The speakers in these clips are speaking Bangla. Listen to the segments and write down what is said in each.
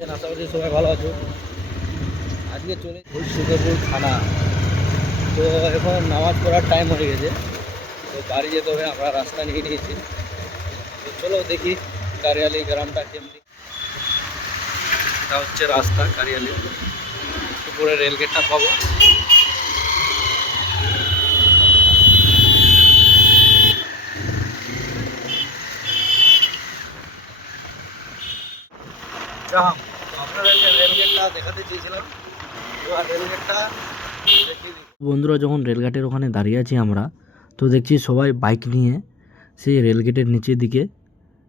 আশা করছি সবাই ভালো আছো। আজকে চলে সুখেপুর থানা। তো এখন নামাজ পড়ার টাইম হয়ে গেছে, তো বাড়ি যেতে হবে। আমরা রাস্তা নিয়ে নিয়েছি, তো চলো দেখি কারিয়ালি গ্রামটা কেমনি। এটা হচ্ছে রাস্তা কারিয়ালি, উপরে রেলগেটটা পাবো। জাম, আপনাদেরকে রেলগেটটা দেখাতে চেয়েছিলাম, এবার রেলগেটটা দেখিয়ে দিই। বন্ধুরা, যখন রেলগেটের ওখানে দাঁড়িয়ে আছি আমরা, তো দেখছি সবাই বাইক নিয়ে সেই রেলগেটের নিচের দিকে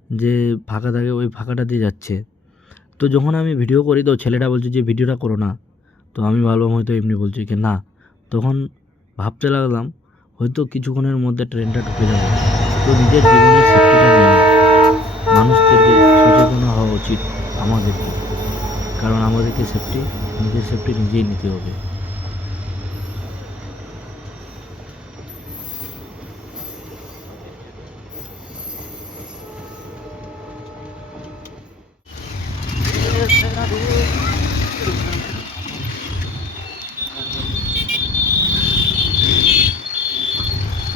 যে ফাঁকা থাকে ওই ফাঁকাটা দিয়ে যাচ্ছে। তো যখন আমি ভিডিও করি তো ছেলেটা বলছে যে ভিডিওটা করো না। তো আমি ভাবলাম হয়তো এমনি বলছি কি না। তখন ভাবতে লাগলাম হয়তো কিছুক্ষণের মধ্যে ট্রেনটা ঢুকে যাবে, তো নিজের জীবনের সেফটিটা নেই না। মানুষদেরকে সচেতন হওয়া উচিত আমাদেরকে, কারণ আমাদেরকে নিজের সেফটি নিজেই নিতে হবে।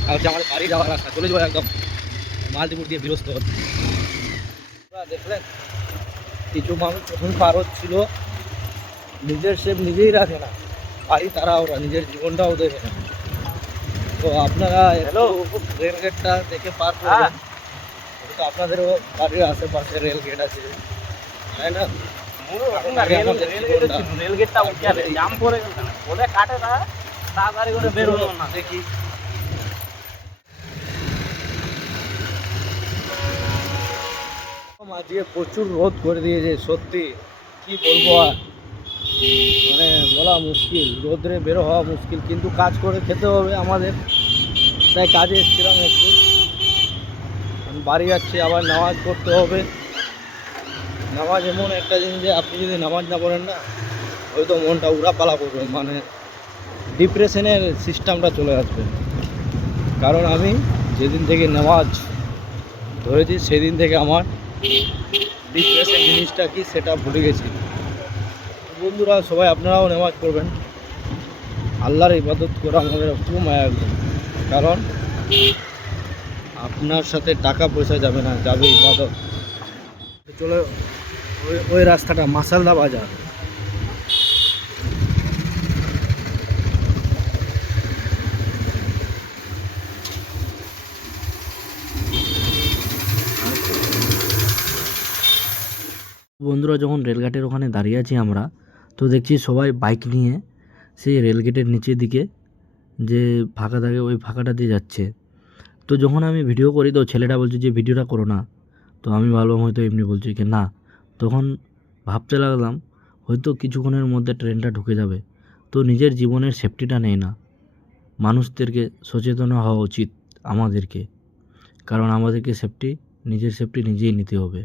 আর হচ্ছে আমাদের বাড়ি যাওয়ার রাস্তা, চলে যাবো একদম মালদীপুর দিয়ে বিরস্ত। দেখলেন কিছু মানুষ যখন পার হচ্ছিল, নিজের সেফ নিজেই রাখে না, বাড়ি তারা ওরা নিজের জীবনটাও দেখে না। তো আপনারা রেলগেটটা দেখে পার করবেন, তো আপনাদেরও বাড়ির আশেপাশে রেলগেট আছে, তাই না? রেলগেটটা জাম পড়ে গেল না বলে কাটে না, তাড়াতাড়ি করে বের হলো না। দেখি আজকে প্রচুর রোদ করে দিয়েছে, সত্যি কি বলবো আর, মানে বলা মুশকিল, রোদ্রে বেরো হওয়া মুশকিল, কিন্তু কাজ করে খেতে হবে আমাদের, তাই কাজে এসেছিলাম একটু। আমি বাড়ি যাচ্ছি, আবার নামাজ পড়তে হবে। নামাজ এমন একটা জিনিস যে আপনি যদি নামাজ না পড়েন না, হয়তো মনটা উড়াপালা করবে, মানে ডিপ্রেশনের সিস্টেমটা চলে আসবে। কারণ আমি যেদিন থেকে নামাজ ধরেছি সেদিন থেকে আমার ডিপ্রেশন জিনিসটা কি সেটা ভুলে গেছি। বন্ধুরা সবাই আপনারাও নামাজ পড়বেন, আল্লাহর ইবাদত করা আমাদের খুব মায়া একদম। কারণ আপনার সাথে টাকা পয়সা যাবে না, যাবে ইবাদত। চলো ওই রাস্তাটা মাসালদা বাজার। বন্ধুরা, যখন রেলগেটের ওখানে দাঁড়িয়ে আছি আমরা, তো দেখছি সবাই বাইক নিয়ে সেই রেলগেটের নিচের দিকে যে ফাঁকা থাকে ওই ফাঁকাটা দিয়ে যাচ্ছে। তো যখন আমি ভিডিও করি তো ছেলেটা বলছে যে ভিডিওটা করো না। তো আমি ভাবলাম হয়তো এমনি বলছি কি না। তখন ভাবতে লাগলাম হয়তো কিছুক্ষণের মধ্যে ট্রেনটা ঢুকে যাবে, তো নিজের জীবনের সেফটিটা নেই না। মানুষদেরকে সচেতন হওয়া উচিত আমাদেরকে, কারণ আমাদেরকে নিজের সেফটি নিজেই নিতে হবে।